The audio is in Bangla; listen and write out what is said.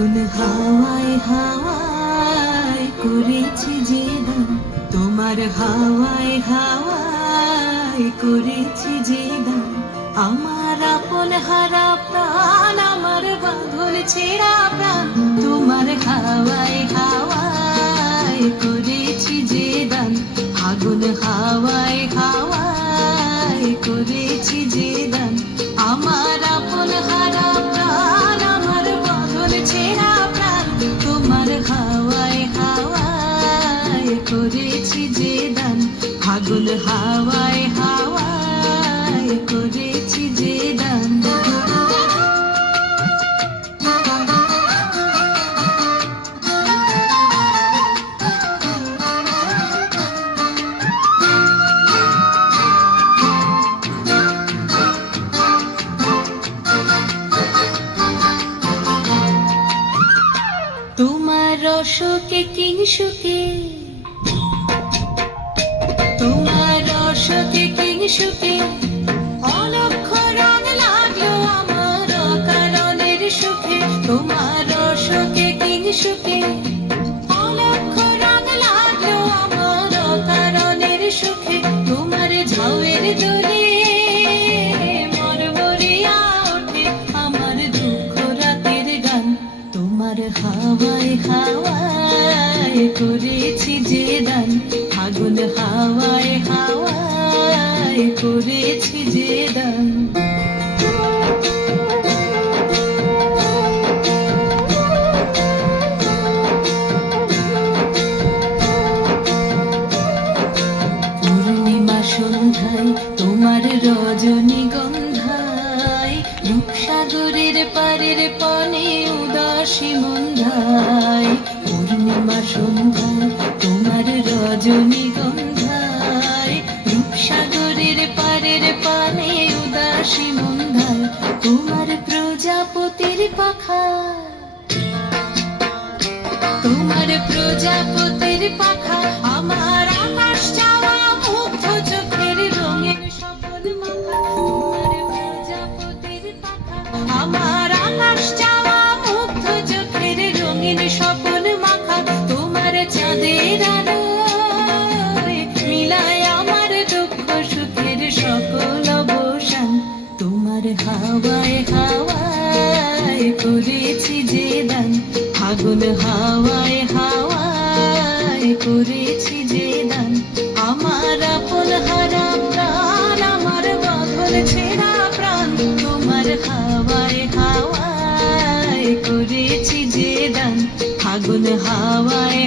ফাগুন হাওয়ায় হাওয়ায় করেছি যে দান, তোমার হাওয়ায় হাওয়ায় করেছি যে দান। আমার আপন হারা প্রাণ, আমার বাঁধন ছেঁড়া প্রাণ, তোমার হাওয়ায় হাওয়ায় করেছি যে দান। ফাগুন হাওয়ায় হাওয়ায় করেছি যে দান। আমার আপন হারা প্রাণ, আমার বাঁধন ছেঁড়া প্রাণ, তোমার হাওয়ায় হাওয়ায় করেছি যে দান। ফাগুন হাওয়ায় হাওয়ায় করেছি যে দান। তোমার রসকে কিংসুকে, তোমার রসকে কিংসুকে অলক্ষ রং লাগলো আমার অকারণের সুখে। তোমার রসকে কিংসুকে অলক্ষ রং লাগলো আমার অকারণের সুখে। তোমার ঝাউয়ের দোলে মরমরিয়া ওঠে আমার দুঃখ রাতের গান। তোমার হাওয়ায় হাওয়ায় করেছি যে দান। ফাগুন হাওয়ায় হাওয়ায় করেছি যে দান। পূর্ণিমা সন্ধ্যায় তোমার রজনীগন্ধায়, রূপসাগরের পারের পানে উদাসী মন্ধায়। পূর্ণিমা সন্ধ্যায় তোমার রজনীগন্ধায়, রূপসাগরের পারের পানে উদাসী মন্ধায়। তোমার প্রজাপতির পাখা, তোমার প্রজাপতির পাখা আমার আকাশ চাওয়া মুগ্ধ চোখের রঙের স্বপন মাখা। তোমার প্রজাপতির পাখা আমার আকাশ চাওয়া মুগ্ধ চোখের রঙিন স্বপন মাখা। তোমার চাঁদের আলোয় মিলায় আমার দুঃখ সুখের সকল অবসান। তোমার হাওয়ায় হাওয়ায় করেছি যে দান। ফাগুন হাওয়ায় হাওয়ায় করেছি যে দান। আমার আপন হারা প্রাণ, আমার বাঁধন ছেঁড়া প্রাণ, তোমার হাওয়ায় হাওয়ায় করেছি যে দান। ফাগুন হাওয়ায়